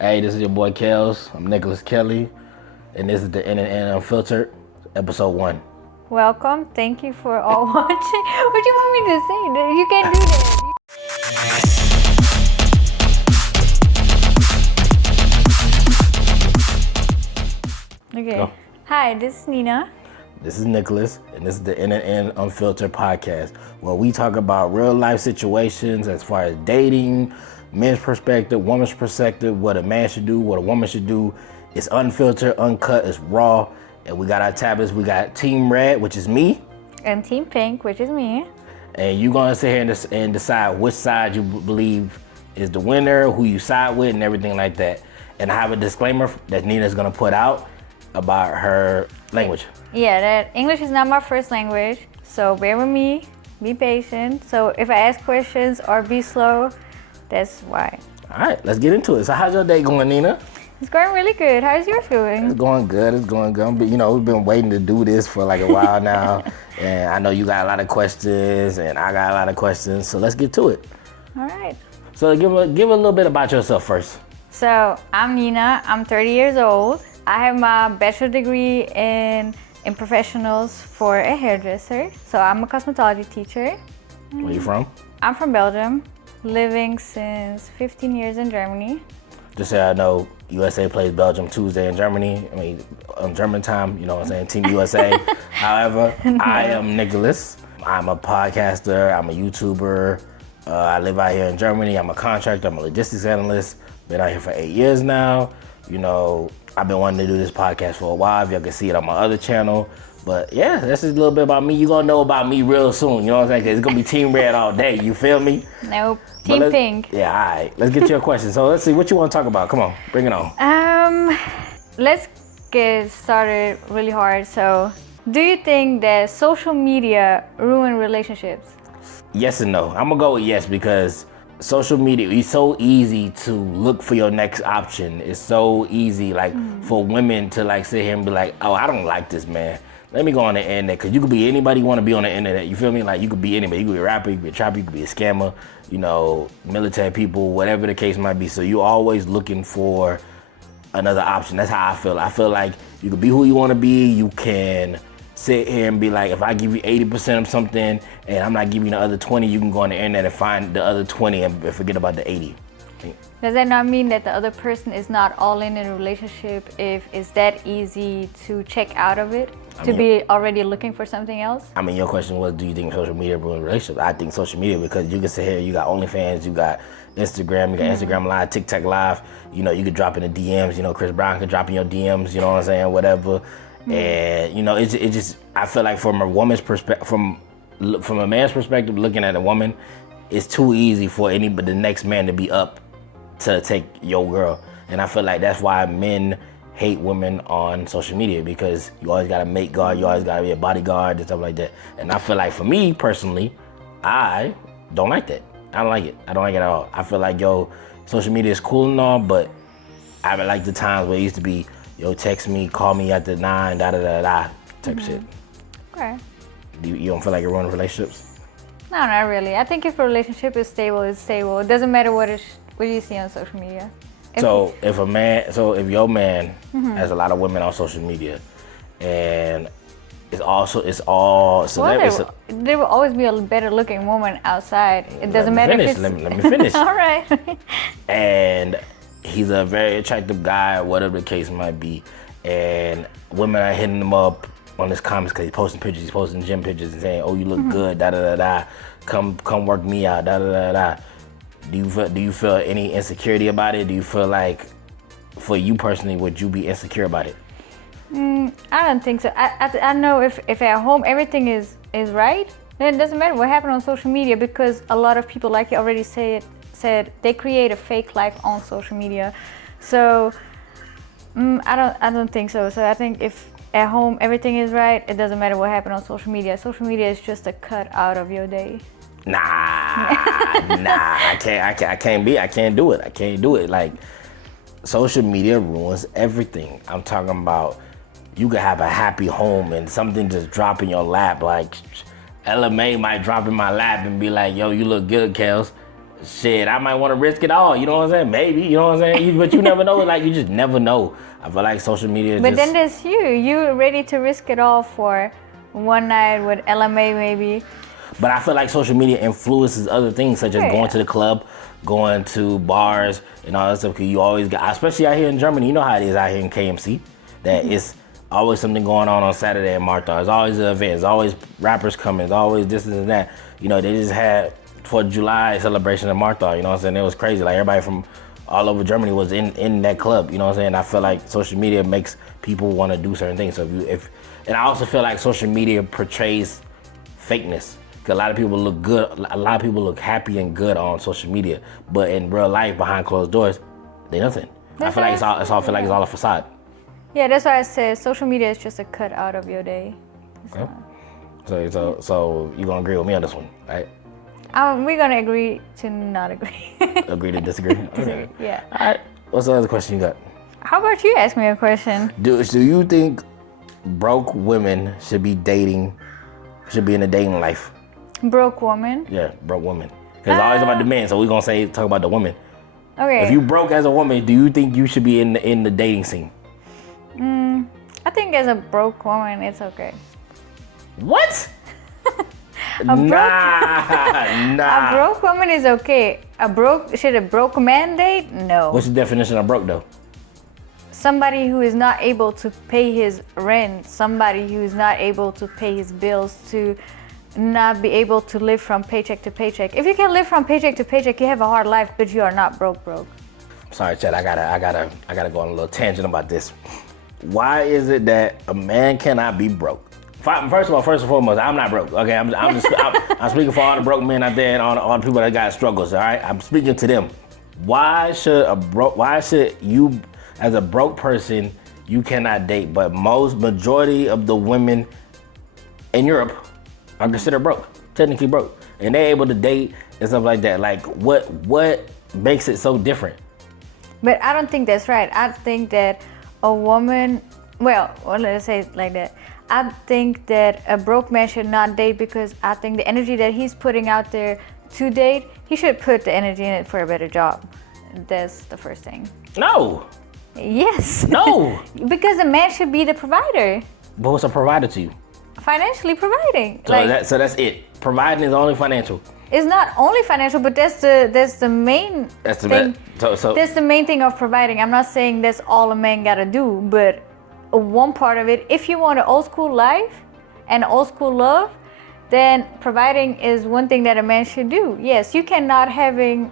Hey, this is your boy Kels. I'm Nicolas Kelly, and this is the N&N Unfiltered, episode 1. Welcome. Thank you for all watching. What do you want me to say? You can't do that. Okay. Go. Hi, this is Nina. This is Nicolas, and this is the N&N Unfiltered podcast, where we talk about real life situations as far as dating, men's perspective, woman's perspective, what a man should do, what a woman should do. It's unfiltered, uncut, it's raw, and we got our tablets. We got Team Red, which is me. And Team Pink, which is me. And you're gonna sit here and decide which side you believe is the winner, who you side with, and everything like that. And I have a disclaimer that Nina's gonna put out about her language. Yeah, that English is not my first language, so bear with me, be patient. So if I ask questions or be slow, that's why. All right, let's get into it. So how's your day going, Nina? It's going really good. How's yours going? It's going good. But, we've been waiting to do this for like a while now. And I know you got a lot of questions and I got a lot of questions. So let's get to it. All right. So give a little bit about yourself first. So I'm Nina. I'm 30 years old. I have my bachelor degree in professionals for a hairdresser. So I'm a cosmetology teacher. Where you from? I'm from Belgium, living since 15 years in Germany. Just so I know, USA plays Belgium Tuesday in Germany. I mean, on German time, you know what I'm saying, Team USA. However, I am Nicolas. I'm a podcaster, I'm a YouTuber. I live out here in Germany. I'm a contractor, I'm a logistics analyst. Been out here for 8 years now. I've been wanting to do this podcast for a while. Y'all can see it on my other channel. But yeah, that's just a little bit about me. You're gonna know about me real soon, you know what I'm saying? Cause it's gonna be Team Red all day, you feel me? Nope, Team Pink. Yeah, all right, let's get your question. So let's see, what you wanna talk about? Come on, bring it on. Let's get started really hard. So, do you think that social media ruin relationships? Yes and no. I'm gonna go with yes because social media, it's so easy to look for your next option. It's so easy, for women to sit here and be like, oh, I don't like this man. Let me go on the internet, because you could be anybody you want to be on the internet. You feel me? Like, you could be anybody. You could be a rapper, you could be a trapper, you could be a scammer, military people, whatever the case might be. So you're always looking for another option. That's how I feel. I feel like you could be who you want to be. You can sit here and be like, if I give you 80% of something and I'm not giving you the other 20, you can go on the internet and find the other 20 and forget about the 80. Does that not mean that the other person is not all in a relationship if it's that easy to check out of it? Be already looking for something else? I mean, your question was, do you think social media ruins relationships? I think social media, because you can sit here, you got OnlyFans, you got Instagram, you got Instagram Live, TikTok Live, you could drop in the DMs, Chris Brown could drop in your DMs, you know what I'm saying, whatever. And, it just, I feel like from a woman's perspective, from a man's perspective, looking at a woman, it's too easy for the next man to be up to take your girl. And I feel like that's why men hate women on social media, because you always got to make guard, you always got to be a bodyguard and stuff like that. And I feel like for me personally, I don't like that. I don't like it. I don't like it at all. I feel like, social media is cool and all, but I haven't like the times where it used to be, text me, call me after 9, type shit. Okay. You don't feel like you're ruining relationships? No, not really. I think if a relationship is stable, it's stable. It doesn't matter what you see on social media. If your man has a lot of women on social media, and it's all celebrities. Well, there will always be a better looking woman outside. It doesn't matter if it's... Let me finish. All right. And he's a very attractive guy, whatever the case might be. And women are hitting him up on his comments because he's posting pictures, he's posting gym pictures and saying, oh, you look good, come work me out, Do you feel any insecurity about it? Do you feel like, for you personally, would you be insecure about it? I don't think so. I know if at home everything is right, then it doesn't matter what happened on social media, because a lot of people, like you already said, they create a fake life on social media. So I don't think so. So I think if at home everything is right, it doesn't matter what happened on social media. Social media is just a cut out of your day. Nah, I can't do it. Like, social media ruins everything. I'm talking about, you could have a happy home and something just drop in your lap. Like, LMA might drop in my lap and be like, yo, you look good, Kels. shit, I might want to risk it all. You know what I'm saying? Maybe, you know what I'm saying? But you never know. Like, you just never know. I feel like social media is But then there's you. You're ready to risk it all for one night with LMA maybe. But I feel like social media influences other things, such as going to the club, going to bars, and all that stuff. Because you always got, especially out here in Germany, you know how it is out here in KMC, that it's always something going on Saturday at Martha. There's always an event. There's always rappers coming. There's always this and that. You know, they just had 4th of July celebration at Martha. You know what I'm saying? It was crazy. Like, everybody from all over Germany was in that club. You know what I'm saying? I feel like social media makes people want to do certain things. So and I also feel like social media portrays fakeness. Cause a lot of people look good. A lot of people look happy and good on social media, but in real life, behind closed doors, they nothing. I feel like it's all a facade. Yeah, that's why I said social media is just a cut out of your day. Okay. So you gonna agree with me on this one, right? We're gonna agree to not agree. Agree to disagree. Okay. Yeah. All right. What's the other question you got? How about you ask me a question? Do you think broke women should be in the dating life? Broke woman? Yeah, broke women. Because it's always about the men, so we're gonna talk about the women. Okay. If you broke as a woman, do you think you should be in the dating scene? I think as a broke woman, it's okay. What? A Nah. broke woman is okay. Should a broke man date? No. What's the definition of broke though? Somebody who is not able to pay his rent, somebody who is not able to pay his bills, to not be able to live from paycheck to paycheck. If you can live from paycheck to paycheck, you have a hard life, but you are not broke. Sorry, Chad. I gotta go on a little tangent about this. Why is it that a man cannot be broke? First and foremost, I'm not broke. Okay, I'm speaking for all the broke men out there and all the people that got struggles. All right, I'm speaking to them. Why should you, as a broke person, you cannot date? But majority of the women in Europe are considered broke, technically broke, and they're able to date and stuff like that. Like, what makes it so different? But I don't think that's right. I think that a woman, well, let's say it like that. I think that a broke man should not date because I think the energy that he's putting out there to date, he should put the energy in it for a better job. That's the first thing. No. Yes. No. Because a man should be the provider. But what's a provider to you? Financially providing. So that's it. Providing is only financial. It's not only financial, but that's the main thing. That's the main thing of providing. I'm not saying that's all a man gotta do, but one part of it, if you want an old school life and old school love, then providing is one thing that a man should do. Yes, you cannot having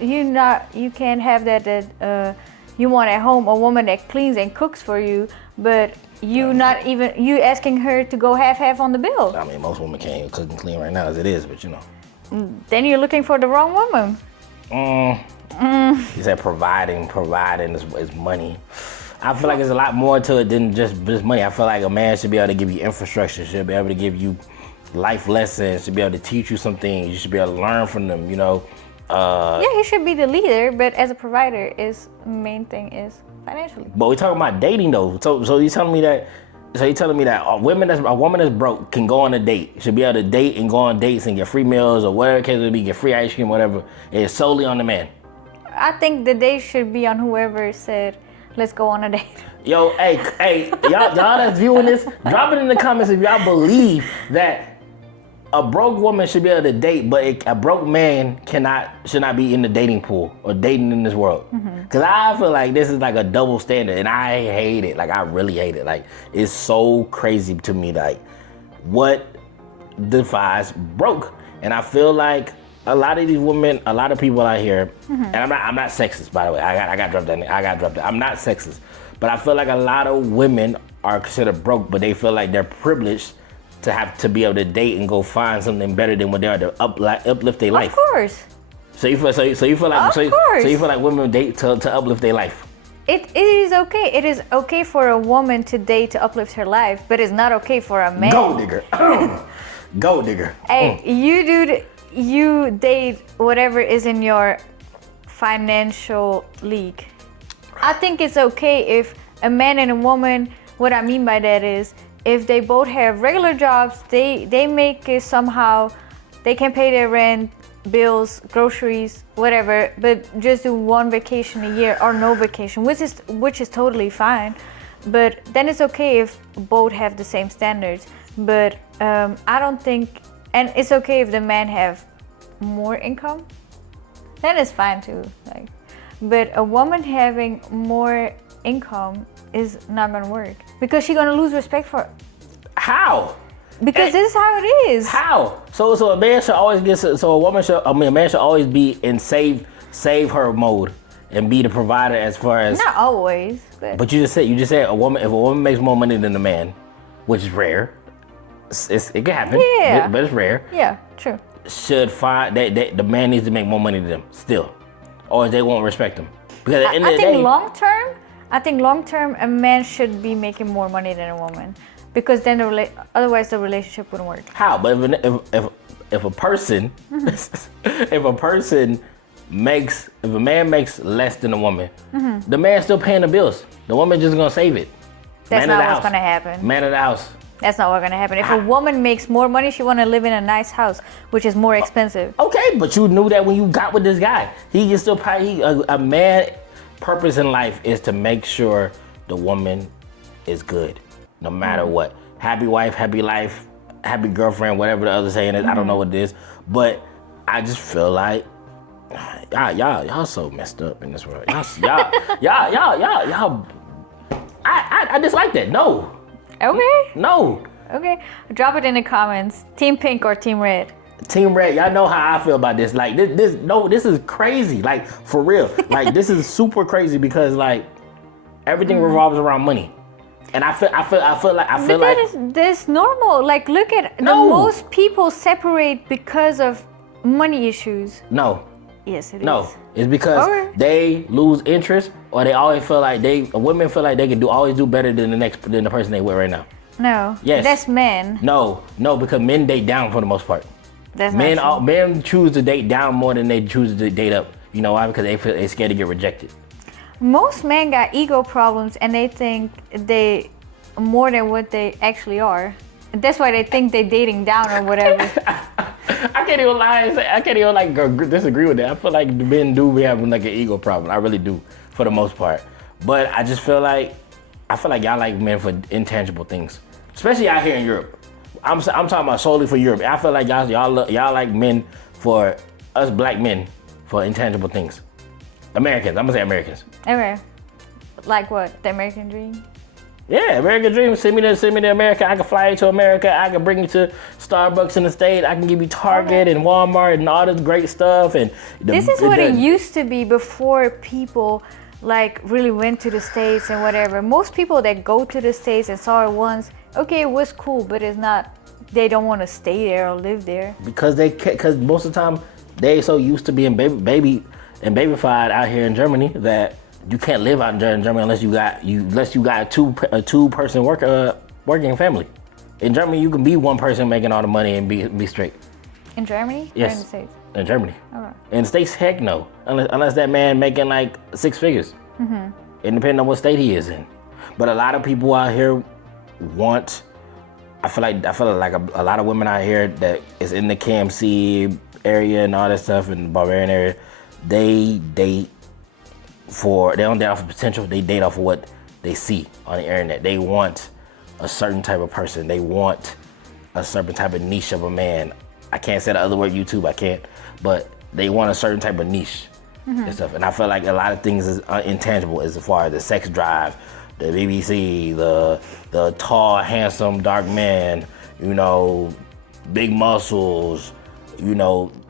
you can't have that you want at home a woman that cleans and cooks for you, but you asking her to go half on the bill. I mean, most women can't even cook and clean right now as it is, but you know. Then you're looking for the wrong woman. You said providing is money. I feel like there's a lot more to it than just money. I feel like a man should be able to give you infrastructure, should be able to give you life lessons, should be able to teach you some things. You should be able to learn from them, you know. Yeah, he should be the leader, but as a provider, main thing is financially. But we're talking about dating though. So you're telling me that a woman that's broke can go on a date, should be able to date and go on dates and get free meals or whatever the case may be, get free ice cream, whatever. It's solely on the man. I think the date should be on whoever said, let's go on a date. Yo, hey, y'all that's viewing this, drop it in the comments if y'all believe that a broke woman should be able to date, but a broke man should not be in the dating pool or dating in this world. Because I feel like this is like a double standard, and I hate it. Like, I really hate it. Like, it's so crazy to me. Like, what defies broke? And I feel like a lot of these women, a lot of people out here, and I'm not sexist, by the way. I got dropped that. I'm not sexist, but I feel like a lot of women are considered broke, but they feel like they're privileged to have to be able to date and go find something better than what they are to uplift their life. Of course. So you feel like women date to uplift their life. It is okay. It is okay for a woman to date to uplift her life, but it's not okay for a man. Gold digger. Gold digger. Hey, you date whatever is in your financial league. I think it's okay if a man and a woman, what I mean by that is, if they both have regular jobs, they make it somehow, they can pay their rent, bills, groceries, whatever, but just do one vacation a year or no vacation, which is totally fine. But then it's okay if both have the same standards. But I don't think, and it's okay if the man have more income, then it's fine too. Like, but a woman having more income is not gonna work because she's gonna lose respect for it. How? Because this is how it is. How? So a man should always get. So a man should always be in save her mode and be the provider as far as. Not always. But you just said if a woman makes more money than a man, which is rare. It can happen. Yeah. But it's rare. Yeah, true. Should find that the man needs to make more money than them still, or they won't respect him. Because at the end of the day, I think long term, a man should be making more money than a woman, because then otherwise the relationship wouldn't work. How? But if a person if a man makes less than a woman, the man's still paying the bills. The woman just gonna save it. That's not what's gonna happen. Man of the house. That's not what's gonna happen. If a woman makes more money, she wanna live in a nice house, which is more expensive. Okay, but you knew that when you got with this guy. He can still pay. A man's purpose in life is to make sure the woman is good, no matter what. Happy wife, happy life, happy girlfriend, whatever the other saying is. I don't know what it is, but I just feel like y'all so messed up in this world. Y'all. I dislike that. No. Okay. No. Okay. Drop it in the comments. Team Pink or Team Red? Team Red, y'all know how I feel about this. Like this is crazy. Like for real. Like this is super crazy because like everything revolves around money. And I feel like that's normal. Like look at the most people separate because of money issues. No. Yes, it is. No. It's because they lose interest, or they always feel like women feel like they can always do better than the person they with right now. No. Yes. That's men. No, because men date down for the most part. That's not true. Men choose to date down more than they choose to date up. You know why? Because they're scared to get rejected. Most men got ego problems and they think they more than what they actually are. And that's why they think they're dating down or whatever. I can't even lie and say, I can't even like disagree with that. I feel like men do be having like an ego problem. I really do, for the most part. But I just feel like y'all like men for intangible things, especially out here in Europe. I'm talking about solely for Europe. I feel like y'all like men for us black men for intangible things. Americans, I'm gonna say Americans. Okay. Like what? The American dream? Yeah, American dream. Send me to America. I can fly you to America. I can bring you to Starbucks in the state. I can give you Target and Walmart and all this great stuff. And this is what it used to be before people like really went to the States and whatever. Most people that go to the States and saw it once, okay, it was cool, but it's not. They don't want to stay there or live there because most of the time they so used to being babyfied out here in Germany that you can't live out in Germany unless you got a two-person working family. In Germany, you can be one person making all the money and be straight. In Germany? Yes. Or in the States? In Germany. Okay. In the States, heck no. Unless that man making like 6 figures. Mm-hmm. It depends on what state he is in. But a lot of people out here want. I feel like a lot of women out here that is in the KMC area and all that stuff in the Barbarian area, they don't date off of potential. They date off of what they see on the internet. They want a certain type of person. They want a certain type of niche of a man. I can't say the other word YouTube. I can't. But they want a certain type of niche and stuff. And I feel like a lot of things is intangible as far as the sex drive, the BBC, the tall, handsome, dark man, big muscles,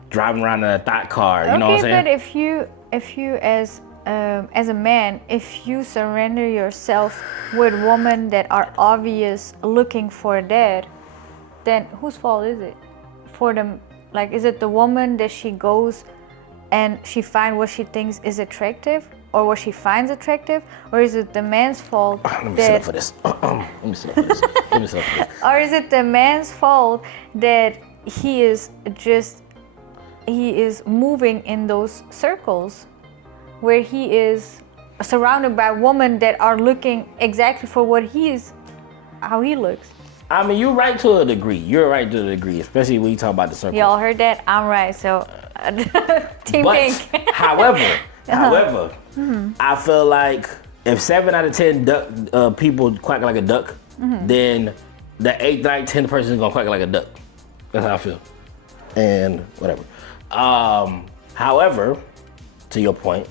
driving around in a thought car. You know what I'm saying? But if you as a man, if you surrender yourself with women that are obvious looking for that, then whose fault is it? For them, like, is it the woman that she goes and she finds what she thinks is attractive, or what she finds attractive, or is it the man's fault? Let me sit up for this. Or is it the man's fault that he is moving in those circles where he is surrounded by women that are looking exactly for how he looks? I mean, you're right to a degree. Especially when you talk about the circle. Y'all heard that? I'm right. So Team But, Pink. however, I feel like if 7 out of 10 people quack like a duck, then the 8th, 9th, 10th person is gonna quack like a duck. That's how I feel. And whatever. However, to your point,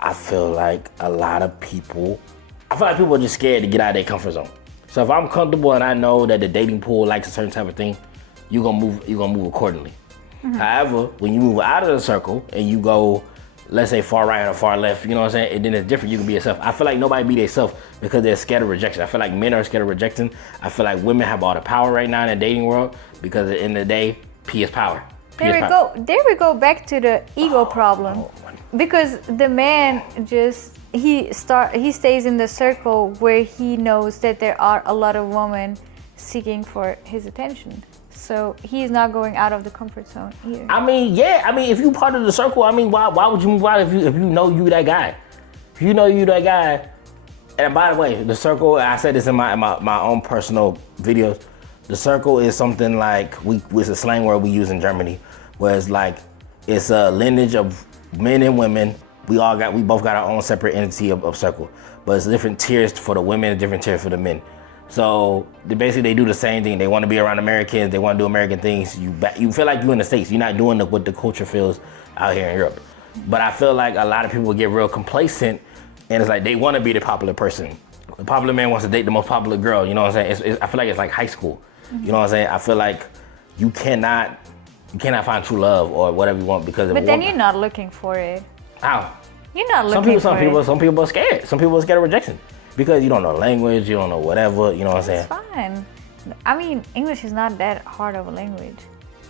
I feel like a lot of people, people are just scared to get out of their comfort zone. So if I'm comfortable and I know that the dating pool likes a certain type of thing, you're gonna move accordingly. However, when you move out of the circle and you go, let's say far right or far left, you know what I'm saying? And then it's different, you can be yourself. I feel like nobody be themselves because they're scared of rejection. I feel like men are scared of rejection. I feel like women have all the power right now in the dating world because at the end of the day, P is power. There we go back to the ego problem. Because the man just, he stays in the circle where he knows that there are a lot of women seeking for his attention. So he's not going out of the comfort zone either. I mean, if you part of the circle, I mean, why would you move out if you know you that guy? If you know you that guy, and by the way, the circle, I said this in my own personal videos, the circle is something like, it's a slang word we use in Germany, where it's like, it's a lineage of men and women. We both got our own separate entity of circle, but it's different tiers for the women and different tiers for the men. So they do the same thing. They want to be around Americans. They want to do American things. You feel like you're in the States. You're not doing what the culture feels out here in Europe. But I feel like a lot of people get real complacent, and it's like they want to be the popular person. The popular man wants to date the most popular girl. You know what I'm saying? I feel like it's like high school. You know what I'm saying? I feel like you cannot find true love or whatever you want because. But then you're not looking for it. How? You're not looking for it. Some people are scared. Some people are scared of rejection. Because you don't know language, you don't know whatever, you know what I'm saying? It's fine. I mean, English is not that hard of a language.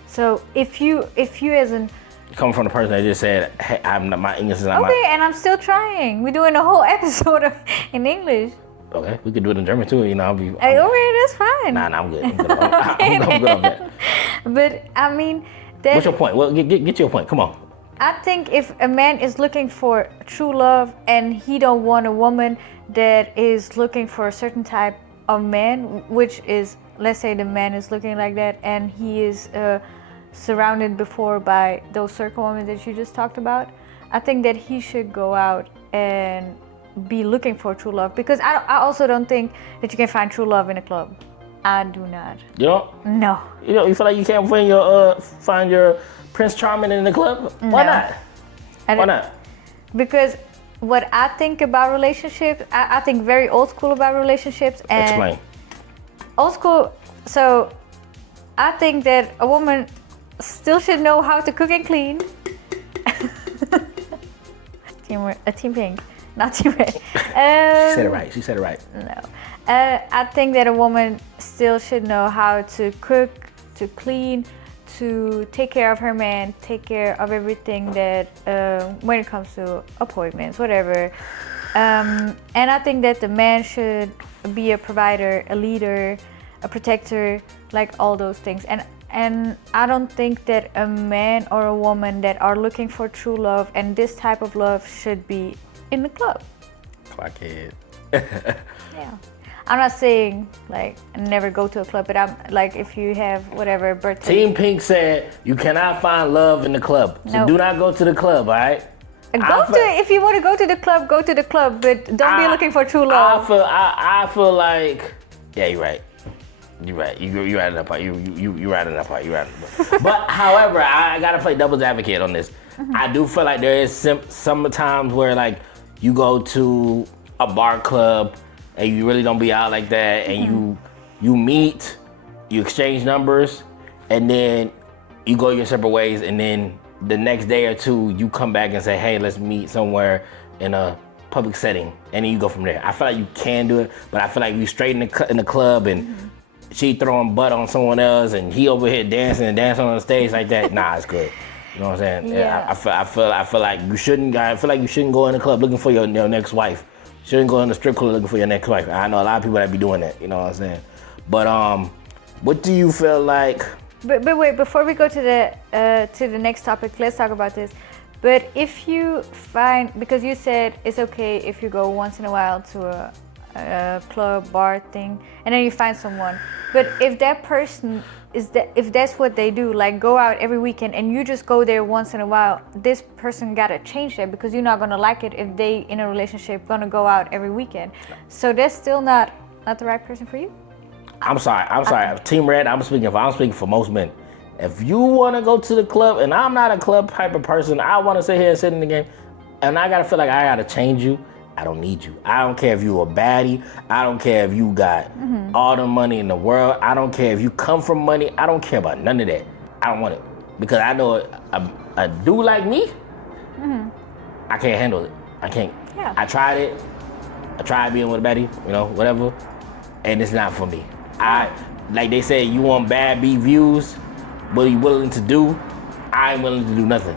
So if you as an... Coming from the person that just said, hey, my English is not Okay, and I'm still trying. We're doing a whole episode in English. Okay, we could do it in German too, you know, Okay, that's fine. Nah, I'm good. I'm good on that. But, I mean... What's your point? Well, get your point, come on. I think if a man is looking for true love and he don't want a woman that is looking for a certain type of man, which is, let's say the man is looking like that and he is surrounded before by those circle women that you just talked about, I think that he should go out and be looking for true love, because I also don't think that you can find true love in a club. I do not. You don't? No. You feel like you can't find your Prince Charming in the club? Why not? Why not? Because what I think about relationships, I think very old school about relationships. And explain. Old school, so I think that a woman still should know how to cook and clean. Team Pink, not Team Red. She said it right. She said it right. No. I think that a woman still should know how to cook, to clean, to take care of her man, take care of everything that when it comes to appointments, whatever. And I think that the man should be a provider, a leader, a protector, like all those things. And I don't think that a man or a woman that are looking for true love and this type of love should be in the club. Clockhead. Yeah. I'm not saying like never go to a club, but I'm like, if you have whatever birthday. Team Pink said you cannot find love in the club. So do not go to the club, all right? If you want to go to the club, go to the club, but don't be looking for true love. I feel like, yeah, you're right. You're right. You're right in that part. You're right in that part. You're right. But however, I gotta play devil's advocate on this. Mm-hmm. I do feel like there is some times where like you go to a bar club and you really don't be out like that, and you meet, you exchange numbers, and then you go your separate ways, and then the next day or two you come back and say, hey, let's meet somewhere in a public setting, and then you go from there. I feel like you can do it, but I feel like you straight in the club and she throwing butt on someone else and he over here dancing on the stage like that. Nah, it's good. You know what I'm saying? Yeah. I feel like you shouldn't. I feel like you shouldn't go in the club looking for your next wife. You shouldn't go in the strip club looking for your next wife. I know a lot of people that be doing that. You know what I'm saying? But what do you feel like? But wait, before we go to the next topic, let's talk about this. But if you find, because you said it's okay if you go once in a while to a club, bar thing, and then you find someone. But if that person is that if that's what they do, like go out every weekend and you just go there once in a while, this person gotta change that because you're not gonna like it if they in a relationship gonna go out every weekend. So that's still not the right person for you. I'm sorry. Team Red, I'm speaking for most men. If you want to go to the club, and I'm not a club type of person, I want to sit here and sit in the game, and I gotta feel like I gotta change you. I don't need you. I don't care if you a baddie. I don't care if you got all the money in the world. I don't care if you come from money. I don't care about none of that. I don't want it. Because I know a dude like me, I can't handle it. I can't. Yeah. I tried it. I tried being with a baddie, whatever. And it's not for me. Like they say, you want bad B views, what are you willing to do? I ain't willing to do nothing.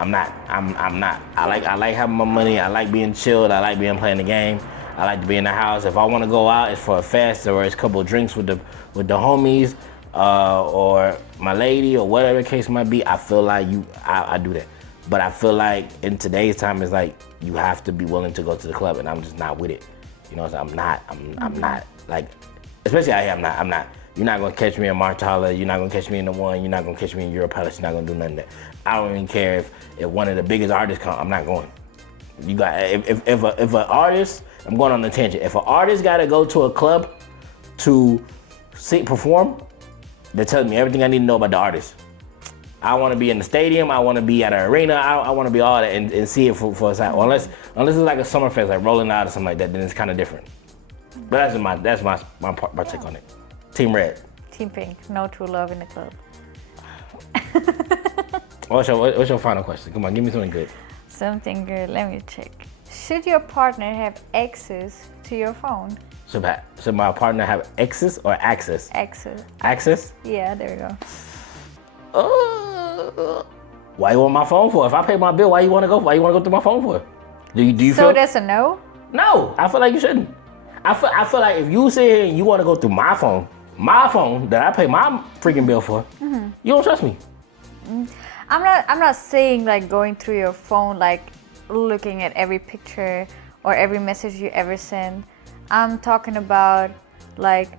I'm not. I like having my money. I like being chilled. I like playing the game. I like to be in the house. If I want to go out, it's for a fest or it's a couple of drinks with the homies or my lady or whatever the case might be. I feel like I do that. But I feel like in today's time, it's like you have to be willing to go to the club, and I'm just not with it. So I'm not like, especially out here. I'm not. You're not gonna catch me in Martala. You're not gonna catch me in the One. You're not gonna catch me in Europe Palace. You're not gonna do none of that. I don't even care if one of the biggest artists come. I'm not going. You got if an artist. I'm going on a tangent. If an artist got to go to a club to perform, they're telling me everything I need to know about the artist. I want to be in the stadium. I want to be at an arena. I want to be all that and see it for a second. Unless it's like a summer fest, like Rolling Out or something like that, then it's kind of different. But that's my take on it. Team Red. Team Pink. No true love in the club. What's your final question? Come on, give me something good. Something good. Let me check. Should your partner have access to your phone? Should my partner have access or access? Access. Access? Yeah, there we go. Why you want my phone for? If I pay my bill, why you want to go? Why you want to go through my phone for? Do you so feel? That's a no? No, I feel like you shouldn't. I feel like if you sit here and you want to go through my phone that I pay my freaking bill for, you don't trust me. I'm not saying like going through your phone, like looking at every picture or every message you ever send. I'm talking about like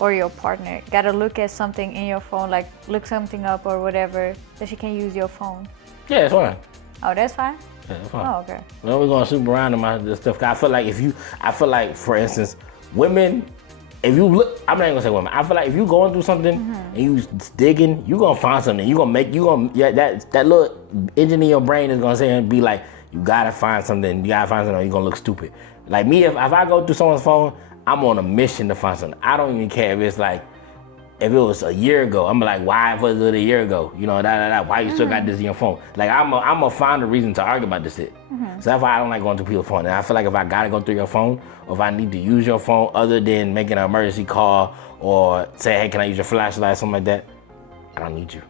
or your partner gotta look at something in your phone, like look something up or whatever, that she can use your phone. Yeah, that's fine. Oh, that's fine? Yeah, that's fine. Oh, okay. Well, we're gonna swoop around in this stuff. I feel like for instance, women, if you look, I'm not even gonna say women. I feel like if you going through something and you digging, you gonna find something. That little engine in your brain is gonna say and be like, you gotta find something. You gotta find something. Or you're gonna look stupid. Like me, if I go through someone's phone, I'm on a mission to find something. I don't even care if it's like, if it was a year ago, I'm like, why was it a year ago? Why you still got this in your phone? Like I'm gonna find a reason to argue about this shit. So that's why I don't like going through people's phone. And I feel like if I gotta go through your phone, or if I need to use your phone other than making an emergency call or say, hey, can I use your flashlight, something like that, I don't need you.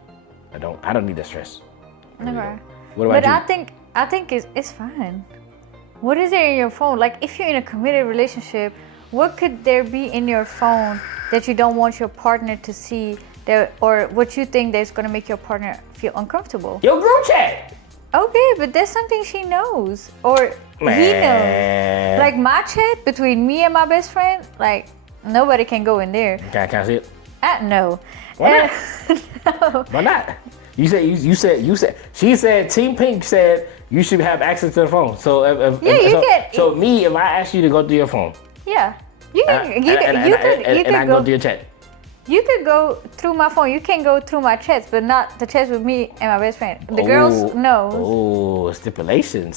I don't need that stress. Okay. What about but you? I think it's fine. What is there in your phone? Like if you're in a committed relationship, what could there be in your phone that you don't want your partner to see, or what you think that's gonna make your partner feel uncomfortable? Your group chat. Okay, but that's something she knows, or he knows. Like my chat between me and my best friend, like nobody can go in there. Can I see it? No. Why not? No. Why not? You said. She said. Team Pink said you should have access to the phone. So So me, if I ask you to go through your phone. Yeah. You could go through your chat. You could go through my phone. You can go through my chats, but not the chats with me and my best friend. The girls know. Oh, stipulation.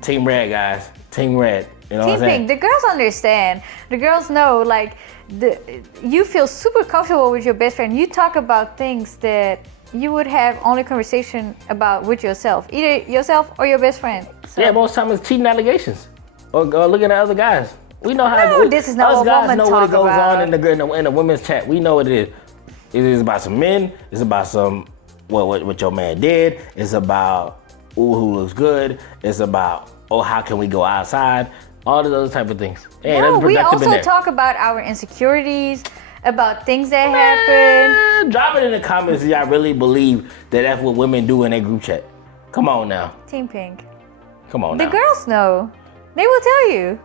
Team Red, guys. Team Red. You know what I'm saying? Pink. The girls understand. The girls know. Like, you feel super comfortable with your best friend. You talk about things that you would have only conversation about with yourself, either yourself or your best friend. So. Yeah, most times it's cheating allegations. Or looking at other guys. We know how. No, this is not us what guys women know talk what goes about. on in the women's chat. We know what it is. It is about some men. It's about some what your man did. It's about who looks good. It's about how can we go outside. All those other type of things. Hey, no, we also talk about our insecurities, about things that happen. Drop it in the comments if y'all really believe that that's what women do in their group chat. Come on now. Team Pink. Come on now. The girls know. They will tell you.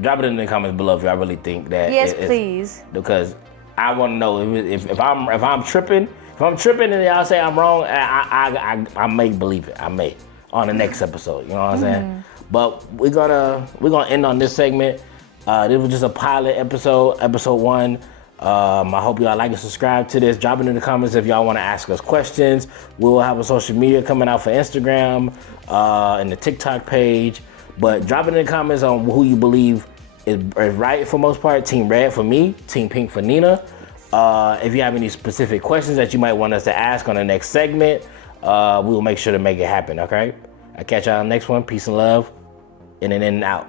Drop it in the comments below if y'all really think that. Yes, please. Because I want to know if I'm tripping. If I'm tripping and y'all say I'm wrong, I may believe it. I may on the next episode. You know what I'm saying? But we're gonna end on this segment. This was just a pilot episode 1. I hope y'all like and subscribe to this. Drop it in the comments if y'all want to ask us questions. We'll have a social media coming out for Instagram and the TikTok page. But drop it in the comments on who you believe is right for most part. Team Red for me, Team Pink for Nina. If you have any specific questions that you might want us to ask on the next segment, we will make sure to make it happen, okay? I'll catch y'all on the next one. Peace and love. N&N out.